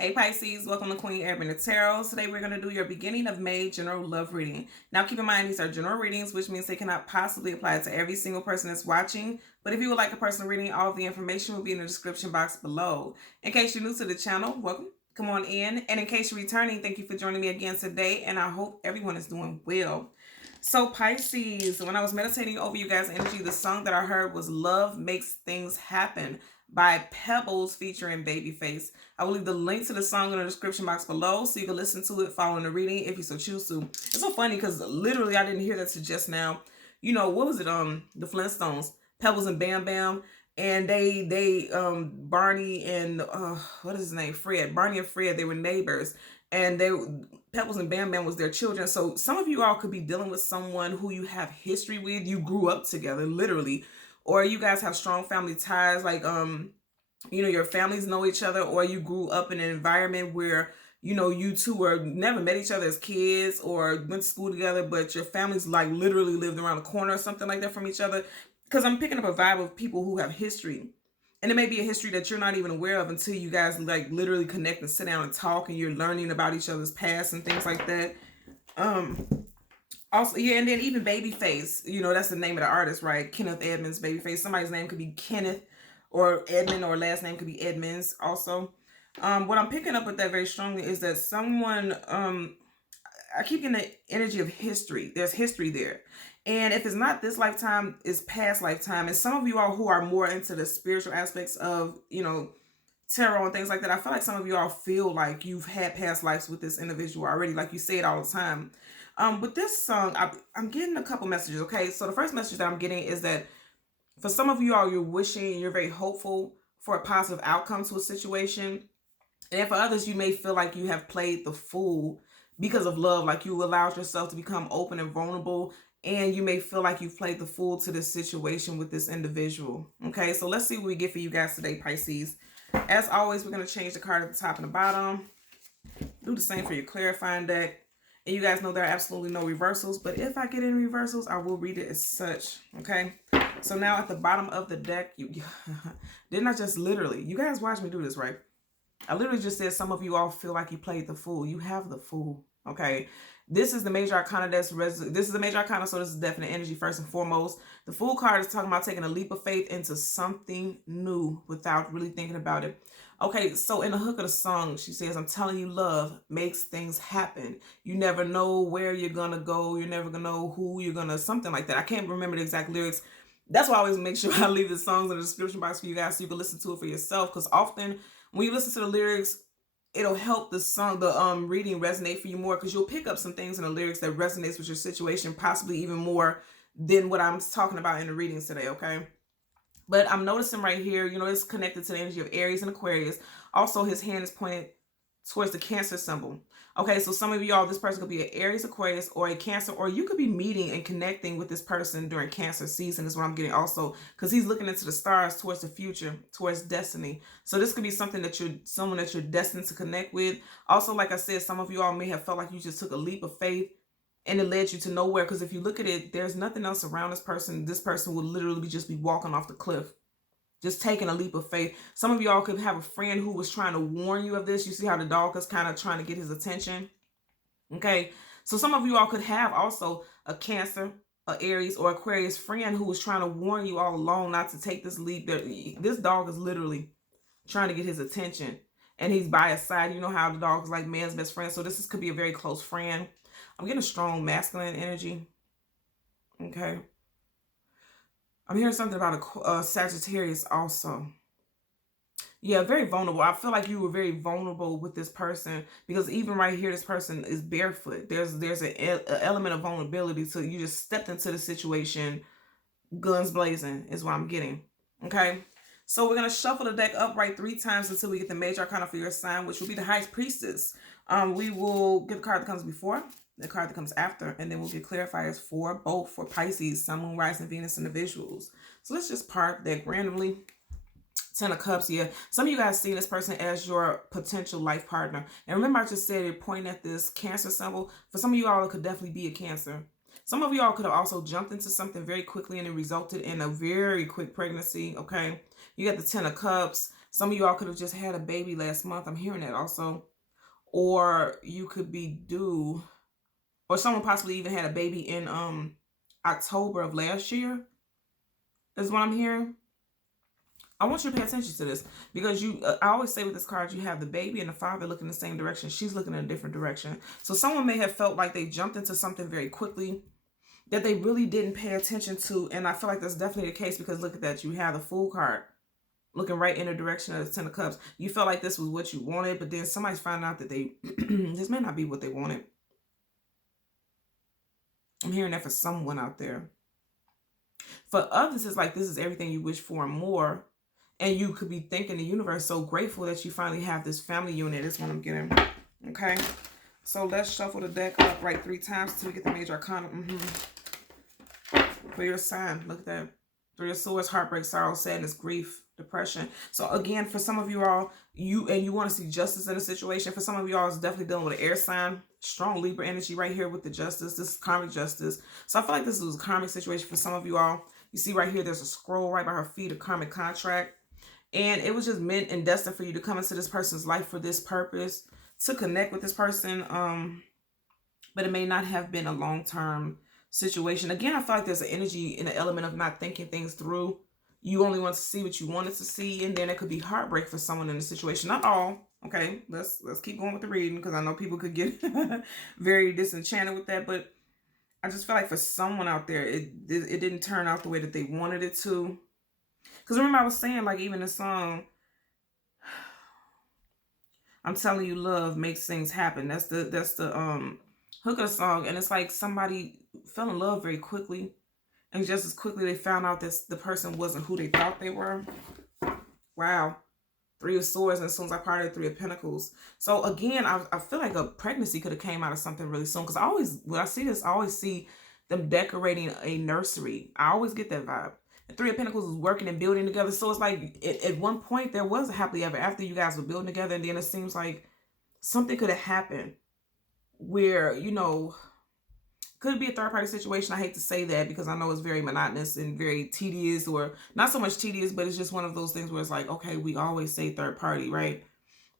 Hey Pisces, welcome to Queen Airbender Tarot. Today we're going to do your beginning of May general love reading. Now keep in mind these are general readings, which means they cannot possibly apply to every single person that's watching. But if you would like a personal reading, all of the information will be in the description box below. In case you're new to the channel, welcome. Come on in. And in case you're returning, thank you for joining me again today. And I hope everyone is doing well. So Pisces, when I was meditating over you guys' energy, the song that I heard was Love Makes Things Happen by Pebbles featuring Babyface. I will leave the link to the song in the description box below so you can listen to it following the reading if you so choose to. It's so funny because literally I didn't hear that till just now. You know, what was it? The Flintstones, Pebbles and Bam Bam. And Barney and what is his name? Fred. Barney and Fred, they were neighbors. And Pebbles and Bam Bam was their children. So some of you all could be dealing with someone who you have history with. You grew up together, literally. Or you guys have strong family ties, like you know, your families know each other, or you grew up in an environment where, you know, you two were never met each other as kids or went to school together, but your families like literally lived around the corner or something like that from each other. Because I'm picking up a vibe of people who have history. And it may be a history that you're not even aware of until you guys like literally connect and sit down and talk and you're learning about each other's past and things like that. Also, yeah, and then even Babyface, you know, that's the name of the artist, right? Kenneth Edmonds, Babyface. Somebody's name could be Kenneth or Edmund, or last name could be Edmonds also. What I'm picking up with that very strongly is that someone, I keep getting the energy of history. There's history there. And if it's not this lifetime, it's past lifetime. And some of you all who are more into the spiritual aspects of, you know, tarot and things like that, I feel like some of you all feel like you've had past lives with this individual already, like you say it all the time. With this song, I'm getting a couple messages, okay? So the first message that I'm getting is that for some of you all, you're wishing, you're very hopeful for a positive outcome to a situation. And for others, you may feel like you have played the fool because of love, like you allowed yourself to become open and vulnerable, and you may feel like you've played the fool to this situation with this individual. Okay, so let's see what we get for you guys today, Pisces. As always, we're going to change the card at the top and the bottom. Do the same for your clarifying deck. And you guys know there are absolutely no reversals, but if I get any reversals, I will read it as such, okay? So now at the bottom of the deck, didn't I just literally, you guys watch me do this, right? I literally just said some of you all feel like you played the fool. You have the fool, okay? This is the major arcana this is the major arcana, so this is definite energy first and foremost. The Fool card is talking about taking a leap of faith into something new without really thinking about it. Okay, so in the hook of the song, she says, I'm telling you, love makes things happen. You never know where you're gonna go. You're never gonna know who you're gonna, something like that. I can't remember the exact lyrics. That's why I always make sure I leave the songs in the description box for you guys so you can listen to it for yourself. Because often when you listen to the lyrics, it'll help the song, the reading resonate for you more, because you'll pick up some things in the lyrics that resonates with your situation, possibly even more than what I'm talking about in the readings today, okay? But I'm noticing right here, you know, it's connected to the energy of Aries and Aquarius. Also, his hand is pointed towards the Cancer symbol. Okay, so some of y'all, this person could be an Aries, Aquarius, or a Cancer, or you could be meeting and connecting with this person during Cancer season is what I'm getting also, because he's looking into the stars towards the future, towards destiny. So this could be something that someone that you're destined to connect with. Also, like I said, some of you all may have felt like you just took a leap of faith and it led you to nowhere, because if you look at it, there's nothing else around this person. This person will literally just be walking off the cliff, just taking a leap of faith. Some of y'all could have a friend who was trying to warn you of this. You see how the dog is kind of trying to get his attention. Okay, so some of you all could have also a Cancer, a Aries, or Aquarius friend who was trying to warn you all along not to take this leap. This dog is literally trying to get his attention, and he's by his side. You know how the dog is like man's best friend. So this could be a very close friend. I'm getting a strong masculine energy. Okay. I'm hearing something about a Sagittarius also. Yeah, very vulnerable. I feel like you were very vulnerable with this person, because even right here, this person is barefoot. There's an element of vulnerability. So you just stepped into the situation, guns blazing is what I'm getting. Okay. So we're going to shuffle the deck upright 3 times until we get the major arcana for your sign, which will be the High Priestess. We will get the card that comes before, the card that comes after, and then we'll get clarifiers for both, for Pisces, Sun, Moon, Rising, Venus, individuals. So let's just part that randomly. 10 of Cups, yeah. Some of you guys see this person as your potential life partner. And remember, I just said it, pointing at this Cancer symbol. For some of you all, it could definitely be a Cancer. Some of you all could have also jumped into something very quickly and it resulted in a very quick pregnancy, okay? You got the 10 of Cups. Some of y'all could have just had a baby last month. I'm hearing that also. Or you could be due, or someone possibly even had a baby in October of last year, is what I'm hearing. I want you to pay attention to this because I always say with this card, you have the baby and the father looking in the same direction. She's looking in a different direction. So someone may have felt like they jumped into something very quickly that they really didn't pay attention to. And I feel like that's definitely the case because look at that. You have the Fool card looking right in the direction of the Ten of Cups. You felt like this was what you wanted, but then somebody's found out that this may not be what they wanted. I'm hearing that for someone out there. For others, it's like this is everything you wish for and more. And you could be thanking the universe, so grateful that you finally have this family unit is what I'm getting. Okay? So let's shuffle the deck up right 3 times until we get the major arcana. For your sign, look at that. 3 of Swords, heartbreak, sorrow, sadness, grief, depression. So again, for some of you all, you want to see justice in a situation. For some of you all, it's definitely dealing with an air sign. Strong Libra energy right here with the justice. This is karmic justice. So I feel like this is a karmic situation for some of you all. You see right here, there's a scroll right by her feet, a karmic contract. And it was just meant and destined for you to come into this person's life for this purpose, to connect with this person. But it may not have been a long-term situation. Again, I feel like there's an energy in the element of not thinking things through. You only want to see what you wanted to see, and then it could be heartbreak for someone in the situation. Not all. Okay, let's keep going with the reading because I know people could get very disenchanted with that. But I just feel like for someone out there, it didn't turn out the way that they wanted it to. Because remember I was saying, like, even the song, I'm telling you love makes things happen. That's the hook of the song. And it's like somebody fell in love very quickly. And just as quickly they found out that the person wasn't who they thought they were. Wow. 3 of Swords, and as soon as I parted 3 of Pentacles. So again, I feel like a pregnancy could have came out of something really soon. Because when I see this, I always see them decorating a nursery. I always get that vibe. 3 of Pentacles is working and building together. So it's like at one point there was a happily ever after. You guys were building together, and then it seems like something could have happened where, you know, could be a third party situation. I hate to say that because I know it's very monotonous and very tedious, or not so much tedious, but it's just one of those things where it's like, okay, we always say third party, right?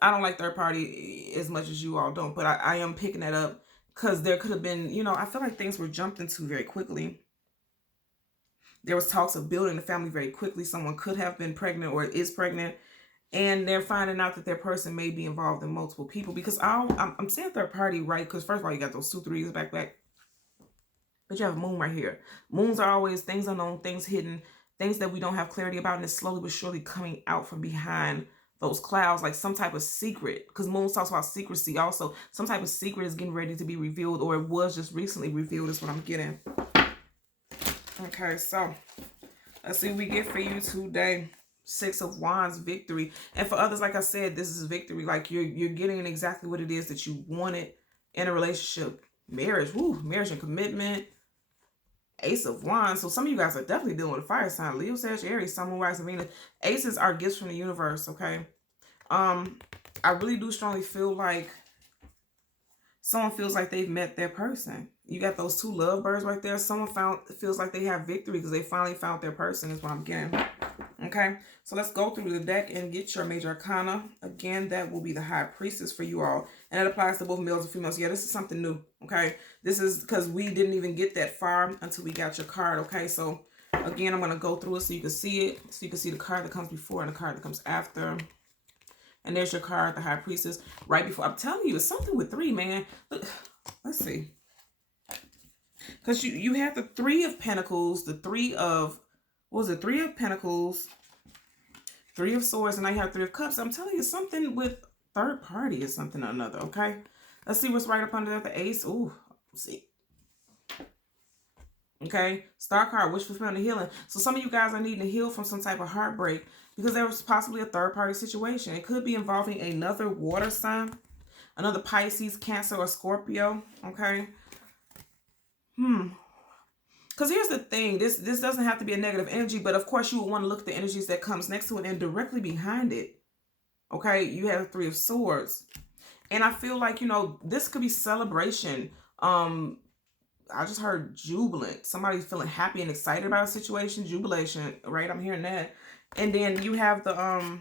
I don't like third party as much as you all don't, but I am picking that up because there could have been, you know, I feel like things were jumped into very quickly. There was talks of building a family very quickly. Someone could have been pregnant or is pregnant, and they're finding out that their person may be involved in multiple people. Because I'm saying third party, right? Because first of all, you got those 2 3s back. But you have a moon right here. Moons are always things unknown, things hidden, things that we don't have clarity about, and it's slowly but surely coming out from behind those clouds, like some type of secret. Because moon talks about secrecy also. Some type of secret is getting ready to be revealed, or it was just recently revealed is what I'm getting. Okay, so let's see what we get for you today. 6 of Wands, victory. And for others, like I said, this is victory. Like you're getting exactly what it is that you wanted in a relationship. Marriage, marriage and commitment. Ace of Wands. So some of you guys are definitely dealing with a fire sign. Leo, Sag, Aries, Sun, Moon, Rising, Venus. Aces are gifts from the universe, okay? I really do strongly feel like someone feels like they've met their person. You got those 2 lovebirds right there. Someone feels like they have victory because they finally found their person is what I'm getting. Okay, so let's go through the deck and get your major arcana. Again, that will be the High Priestess for you all. And it applies to both males and females. Yeah, this is something new, okay? This is because we didn't even get that far until we got your card, okay? So, again, I'm going to go through it so you can see it. So you can see the card that comes before and the card that comes after. And there's your card, the High Priestess, right before. I'm telling you, it's something with 3, man. Look, let's see. Because you have the 3 of Pentacles, the 3 of, what was it? 3 of Pentacles, 3 of Swords, and I have 3 of Cups. I'm telling you, something with third party or something or another, okay? Let's see what's right up under that. The Ace. Ooh, let's see. Okay, Star card, wish fulfillment and healing. So some of you guys are needing to heal from some type of heartbreak because there was possibly a third party situation. It could be involving another water sign, another Pisces, Cancer, or Scorpio. Okay. Because here's the thing. This doesn't have to be a negative energy, but of course you would want to look at the energies that comes next to it and directly behind it. Okay, you have 3 of Swords. And I feel like, you know, this could be celebration. I just heard jubilant. Somebody's feeling happy and excited about a situation. Jubilation, right? I'm hearing that. And then you have the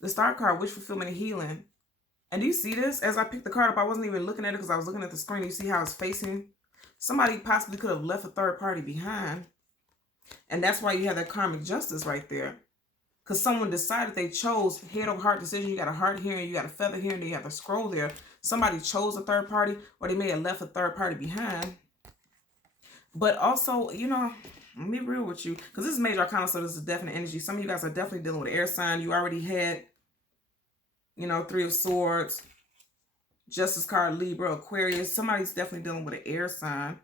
The Star card, wish fulfillment and healing. And do you see this? As I picked the card up, I wasn't even looking at it because I was looking at the screen. You see how it's facing? Somebody possibly could have left a third party behind. And that's why you have that karmic justice right there. Because someone decided they chose head over heart decision. You got a heart here and you got a feather here and you have a scroll there. Somebody chose a third party, or they may have left a third party behind. But also, you know, let me be real with you. Because this is major arcana, so this is definite energy. Some of you guys are definitely dealing with air sign. You already had, you know, 3 of Swords, Justice card, Libra, Aquarius. Somebody's definitely dealing with an air sign.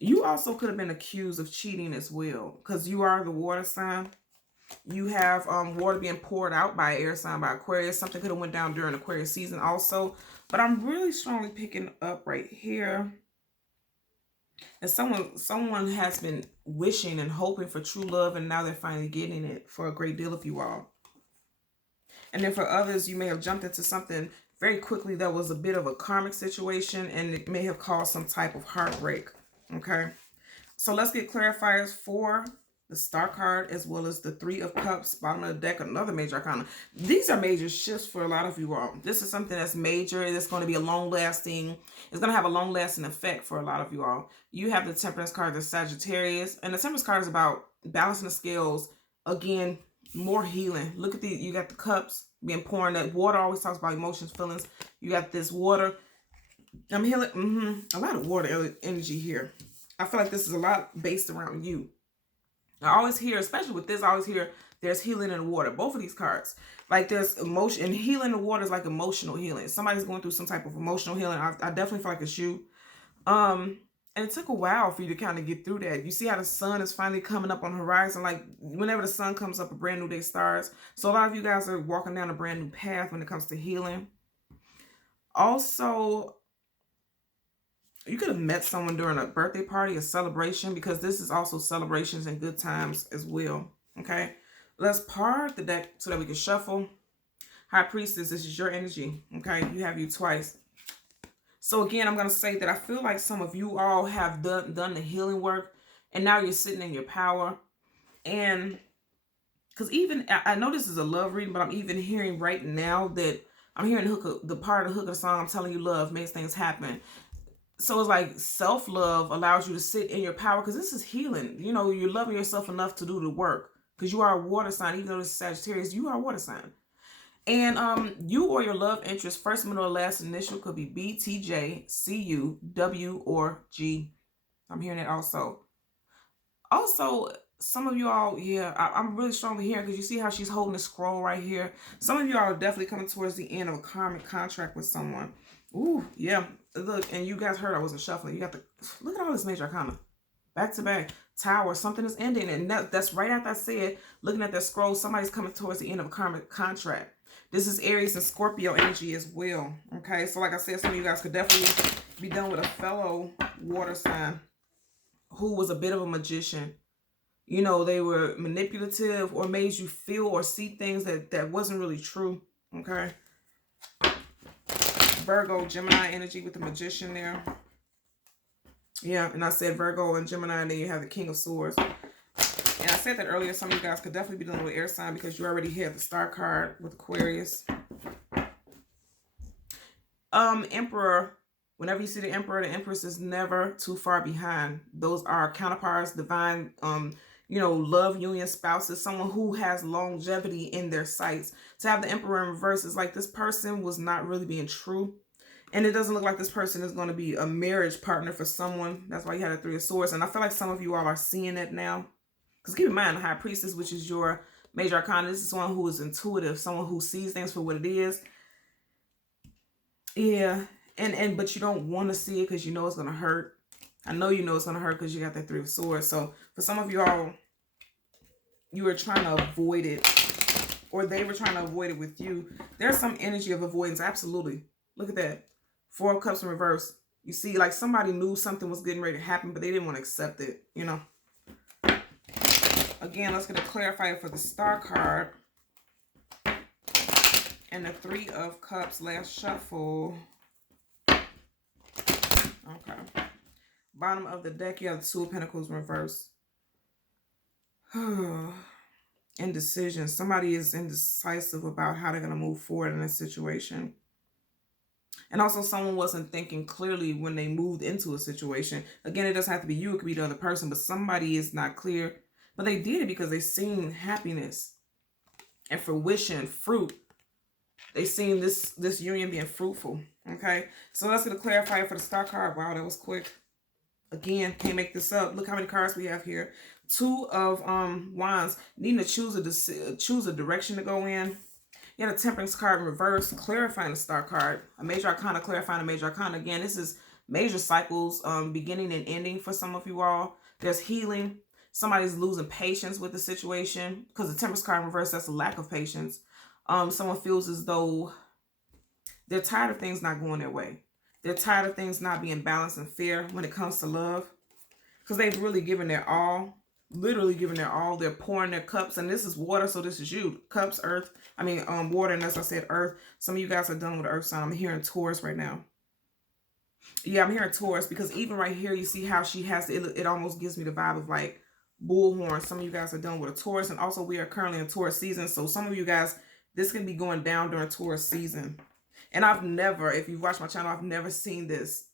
You also could have been accused of cheating as well, because you are the water sign. You have water being poured out by air sign, by Aquarius. Something could have went down during Aquarius season also. But I'm really strongly picking up right here. And someone has been wishing and hoping for true love, and now they're finally getting it for a great deal of you all. And then for others, you may have jumped into something very quickly that was a bit of a karmic situation, and it may have caused some type of heartbreak. Okay, so let's get clarifiers for the Star card as well as the 3 of Cups, bottom of the deck, another major arcana. These are major shifts for a lot of you all. This is something that's major. It's going to be a long-lasting, it's going to have a long-lasting effect for a lot of you all. You have the Temperance card, the Sagittarius, and the Temperance card is about balancing the scales. Again, more healing. Look at the, you got the cups being poured. That water always talks about emotions, feelings. You got this water. I'm healing, a lot of water energy here. I feel like this is a lot based around you. I always hear, especially with this, I always hear there's healing in the water. Both of these cards. Like there's emotion, and healing in the water is like emotional healing. Somebody's going through some type of emotional healing. I definitely feel like it's you. And it took a while for you to kind of get through that. You see how the sun is finally coming up on the horizon. Like whenever the sun comes up, a brand new day starts. So a lot of you guys are walking down a brand new path when it comes to healing. Also, you could have met someone during a birthday party, a celebration, because this is also celebrations and good times as well. Okay, let's part the deck so that we can shuffle. High Priestess, this is your energy. Okay, you have you twice. So again, I'm going to say that I feel like some of you all have done the healing work, and now you're sitting in your power. And because even, I know this is a love reading, but I'm even hearing right now that I'm hearing the part of the hook of the song, I'm telling you love makes things happen. So it's like self-love allows you to sit in your power, because this is healing. You know, you're loving yourself enough to do the work, because you are a water sign. Even though this is Sagittarius, you are a water sign. And you or your love interest, first, middle, or last initial could be B, T, J, C, U, W, or G. I'm hearing it also. Also, some of you all, yeah, I'm really strongly hearing, because you see how she's holding the scroll right here. Some of you all are definitely coming towards the end of a karmic contract with someone. Ooh, yeah. Look, and you guys heard I wasn't shuffling. You got the, look at all this major arcana. Back to back. Tower, something is ending. And that's right after I said, looking at that scroll, somebody's coming towards the end of a karmic contract. This is Aries and Scorpio energy as well. Okay, so like I said, some of you guys could definitely be done with a fellow water sign who was a bit of a magician. You know, they were manipulative or made you feel or see things that wasn't really true. Okay. Virgo, Gemini energy with the magician there. Yeah, and I said Virgo and Gemini, and then you have the King of Swords. And I said that earlier, some of you guys could definitely be dealing with air sign, because you already had the Star card with Aquarius. Emperor, whenever you see the Emperor, the Empress is never too far behind. Those are counterparts, divine, you know, love union spouses, someone who has longevity in their sights. To have the Emperor in reverse is like this person was not really being true. And it doesn't look like this person is going to be a marriage partner for someone. That's why you had a 3 of Swords. And I feel like some of you all are seeing it now. Because keep in mind, the High Priestess, which is your major arcana, this is someone who is intuitive, someone who sees things for what it is. Yeah. But you don't want to see it because you know it's going to hurt. I know you know it's going to hurt because you got that 3 of Swords. So for some of you all, you were trying to avoid it, or they were trying to avoid it with you. There's some energy of avoidance. Absolutely. Look at that. 4 of Cups in reverse. You see, like somebody knew something was getting ready to happen, but they didn't want to accept it, you know. Again, let's get a clarifier for the Star card. And the 3 of Cups, last shuffle. Okay. Bottom of the deck, you have the 2 of Pentacles in reverse. Indecision. Somebody is indecisive about how they're going to move forward in a situation. And also someone wasn't thinking clearly when they moved into a situation. Again, it doesn't have to be you, it could be the other person, but somebody is not clear. But they did it because they seen happiness and fruition, fruit. They seen this union being fruitful. Okay, so let's get a clarifier for the star card. Wow, that was quick. Again, can't make this up. Look how many cards we have here. Two of wands, needing to choose a direction to go in. You have a temperance card in reverse, clarifying the star card. A major arcana clarifying a major arcana. Again, this is major cycles, beginning and ending for some of you all. There's healing. Somebody's losing patience with the situation because the temperance card in reverse, that's a lack of patience. Someone feels as though they're tired of things not going their way. They're tired of things not being balanced and fair when it comes to love, because they've really given their all, literally given their all. They're pouring their cups, and this is water, so this is you. Cups, earth, water, and as I said, earth. Some of you guys are done with the earth sign. I'm hearing Taurus right now. Yeah, I'm hearing Taurus, because even right here, you see how she has, it almost gives me the vibe of like bullhorn. Some of you guys are done with a Taurus, and also we are currently in Taurus season, so some of you guys, this can be going down during Taurus season. And I've never, if you've watched my channel, I've never seen this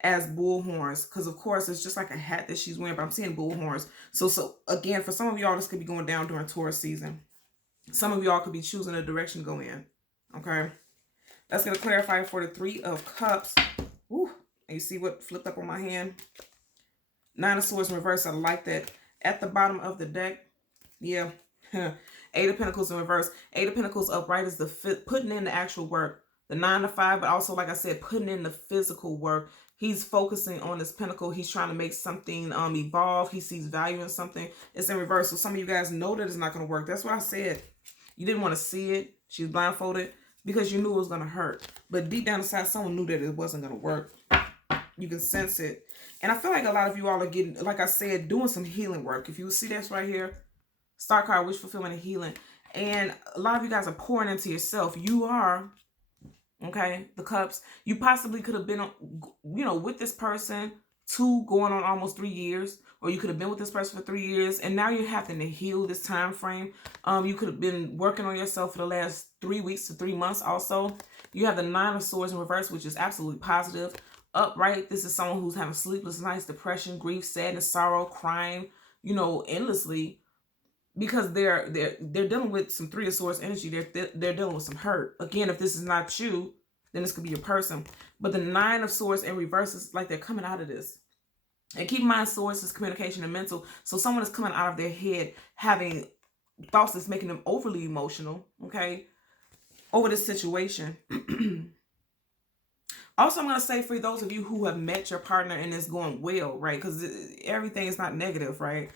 as bullhorns, because of course it's just like a hat that she's wearing, but I'm seeing bullhorns. So again, for some of y'all, this could be going down during Taurus season. Some of y'all could be choosing a direction to go in. Okay, let's get a clarifier for the Three of Cups. Woo. And you see what flipped up on my hand? Nine of Swords in reverse. I like that. At the bottom of the deck, yeah. Eight of Pentacles in reverse. Eight of Pentacles upright is the putting in the actual work. The 9 to 5, but also, like I said, putting in the physical work. He's focusing on this pentacle. He's trying to make something evolve. He sees value in something. It's in reverse. So some of you guys know that it's not going to work. That's why I said you didn't want to see it. She's blindfolded because you knew it was going to hurt. But deep down inside, someone knew that it wasn't going to work. You can sense it. And I feel like a lot of you all are getting, like I said, doing some healing work. If you see this right here, star card, wish fulfillment and healing. And a lot of you guys are pouring into yourself. You are... Okay, the cups. You possibly could have been, with this person going on almost 3 years, or you could have been with this person for 3 years, and now you're having to heal this time frame. You could have been working on yourself for the last 3 weeks to 3 months. Also, you have the Nine of Swords in reverse, which is absolutely positive. Upright, this is someone who's having sleepless nights, depression, grief, sadness, sorrow, crying, endlessly. Because they're dealing with some Three of Swords energy. They're dealing with some hurt. Again, if this is not you, then this could be your person. But the Nine of Swords in reverse is like they're coming out of this. And keep in mind, swords is communication and mental. So someone is coming out of their head having thoughts that's making them overly emotional, okay, over this situation. Also, I'm going to say for those of you who have met your partner and it's going well, right, because everything is not negative, right?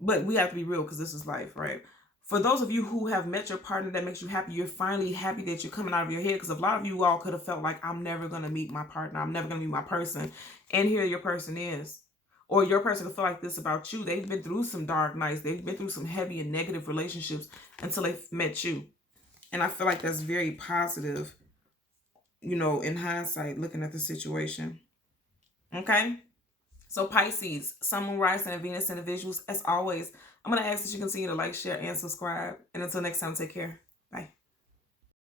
But we have to be real because this is life, right? For those of you who have met your partner that makes you happy, you're finally happy that you're coming out of your head, because a lot of you all could have felt like, I'm never going to meet my partner. I'm never going to meet my person. And here your person is. Or your person will feel like this about you. They've been through some dark nights. They've been through some heavy and negative relationships until they've met you. And I feel like that's very positive, in hindsight, looking at the situation. Okay? So Pisces, Sun, Moon, Rising, and Venus individuals, as always, I'm going to ask that you continue to like, share, and subscribe. And until next time, take care.